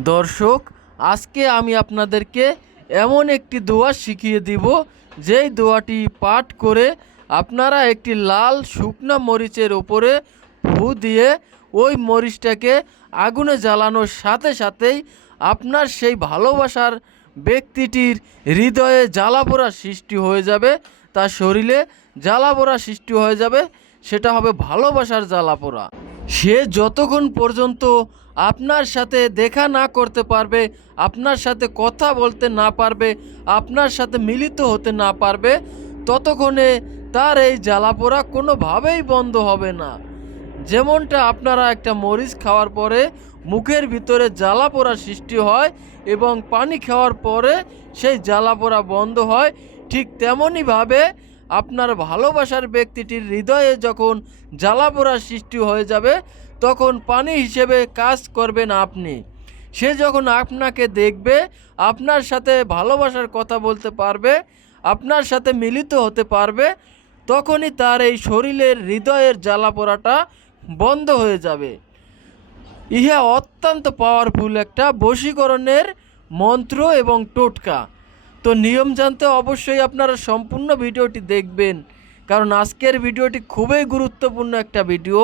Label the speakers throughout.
Speaker 1: দর্শক, আজকে আমি আপনাদেরকে এমন একটি দোয়া শিখিয়ে দিব, যেই দোয়াটি পাঠ করে আপনারা একটি লাল শুকনা মরিচের ওপরে ফু দিয়ে ওই মরিচটাকে আগুনে জ্বালানোর সাথে সাথেই আপনার সেই ভালোবাসার ব্যক্তিটির হৃদয়ে জ্বালাপোড়া সৃষ্টি হয়ে যাবে, তার শরীরে জ্বালাপোড়া সৃষ্টি হয়ে যাবে, সেটা হবে ভালোবাসার জ্বালাপোড়া। সে যতক্ষণ পর্যন্ত আপনার সাথে দেখা না করতে পারবে, আপনার সাথে কথা বলতে না পারবে, আপনার সাথে মিলিত হতে না পারবে, ততক্ষণে তার এই জ্বালাপোড়া কোনোভাবেই বন্ধ হবে না। যেমনটা আপনারা একটা মরিচ খাওয়ার পরে মুখের ভিতরে জ্বালা পোড়া সৃষ্টি হয় এবং পানি খাওয়ার পরে সেই জ্বালা পোড়া বন্ধ হয়, ঠিক তেমনইভাবে আপনার ভালোবাসার ব্যক্তিটির হৃদয়ে যখন জ্বালা পোড়া সৃষ্টি হয়ে যাবে, তখন পানি হিসেবে কাজ করবেন আপনি। সে যখন আপনাকে দেখবে, আপনার সাথে ভালোবাসার কথা বলতে পারবে, আপনার সাথে মিলিত হতে পারবে, তখনই তার এই শরীরের হৃদয়ের জ্বালা পোড়াটা বন্ধ হয়ে যাবে। ইহা অত্যন্ত পাওয়ারফুল একটা বশীকরণের মন্ত্র এবং টোটকা। তো নিয়ম জানতে অবশ্যই আপনারা সম্পূর্ণ ভিডিওটি দেখবেন। কারণ আজকের ভিডিওটি খুবই গুরুত্বপূর্ণ একটা ভিডিও।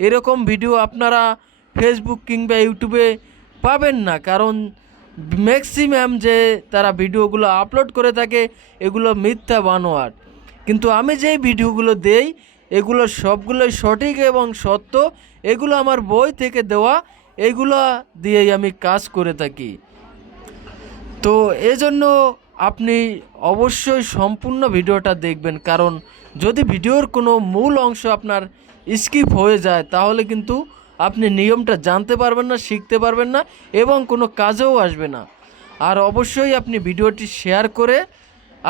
Speaker 1: এরকম ভিডিও আপনারা ফেসবুক কিংবা ইউটিউবে পাবেন না। কারণ ম্যাক্সিমাম যে তারা ভিডিওগুলো আপলোড করে থাকে, এগুলো মিথ্যা বানোয়ার কিন্তু আমি যেই ভিডিওগুলো দেই, এগুলো সবগুলোই সঠিক এবং সত্য। এগুলো আমার বই থেকে দেওয়া, এগুলো দিয়েই আমি কাজ করে থাকি। তো এজন্য আপনি অবশ্যই সম্পূর্ণ ভিডিওটা দেখবেন, কারণ যদি ভিডিওর কোনো মূল অংশ আপনার স্কিপ হয়ে যায়, তাহলে কিন্তু আপনি নিয়মটা জানতে পারবেন না, শিখতে পারবেন না এবং কোনো কাজেও আসবে না। আর অবশ্যই আপনি ভিডিওটি শেয়ার করে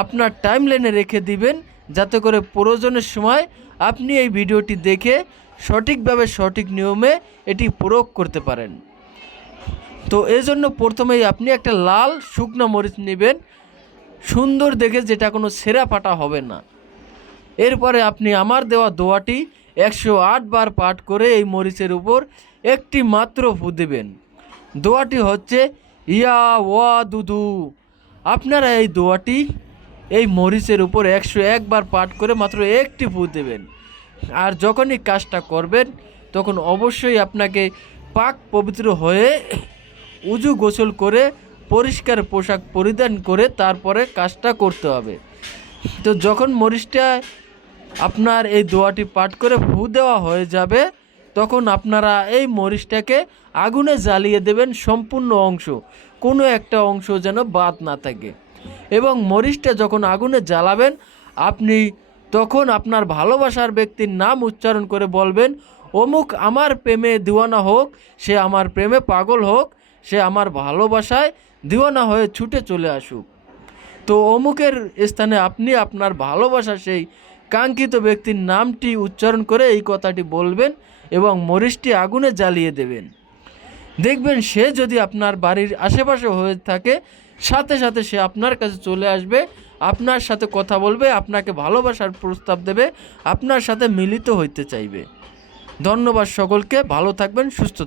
Speaker 1: আপনার টাইম লাইনে রেখে দিবেন, যাতে করে প্রয়োজনের সময় আপনি এই ভিডিওটি দেখে সঠিকভাবে সঠিক নিয়মে এটি প্রয়োগ করতে পারেন। তো এই জন্য প্রথমেই আপনি একটা লাল শুকনো মরিচ নেবেন সুন্দর দেখে যেটা কোনো সেরা ফাটা হবে না। এরপরে আপনি আমার দেওয়া দোয়াটি একশো আট বার পাঠ করে এই মরিচের উপর একটি মাত্র ফু দেবেন। দোয়াটি হচ্ছে, ইয়া ওয়া দুদু আপনারা এই দোয়াটি এই মরিচের উপর একশো একবার পাঠ করে মাত্র একটি ফু দেবেন। আর যখনই কাজটা করবেন, তখন অবশ্যই আপনাকে পাক পবিত্র হয়ে উজু গোসল করে পরিষ্কার পোশাক পরিধান করে তারপরে কাজটা করতে হবে। তো যখন মরিচটা আপনার এই দোয়াটি পাঠ করে ফু দেওয়া হয়ে যাবে, তখন আপনারা এই মরিচটাকে আগুনে জ্বালিয়ে দেবেন সম্পূর্ণ অংশ, কোনো একটা অংশ যেন বাদ না থাকে। এবং মরিচটা যখন আগুনে জ্বালাবেন, আপনি তখন আপনার ভালোবাসার ব্যক্তির নাম উচ্চারণ করে বলবেন, অমুক আমার প্রেমে দিওয়ানা হোক, সে আমার প্রেমে পাগল হোক সে আমার ভালোবাসায় দিওয়ানা হয়ে ছুটে চলে আসুক। তো অমুকের স্থানে আপনি আপনার ভালোবাসা সেই কাঙ্ক্ষিত ব্যক্তির নামটি উচ্চারণ করে এই কথাটি বলবেন এবং মরিচটি আগুনে জ্বালিয়ে দেবেন। দেখবেন সে যদি আপনার বাড়ির আশেপাশে হয়ে থাকে, সাথে সাথে সে আপনার কাছে চলে আসবে, আপনার সাথে কথা বলবে, আপনাকে ভালোবাসার প্রস্তাব দেবে, আপনার সাথে মিলিত হইতে চাইবে। ধন্যবাদ সকলকে, ভালো থাকবেন, সুস্থ থাকবেন।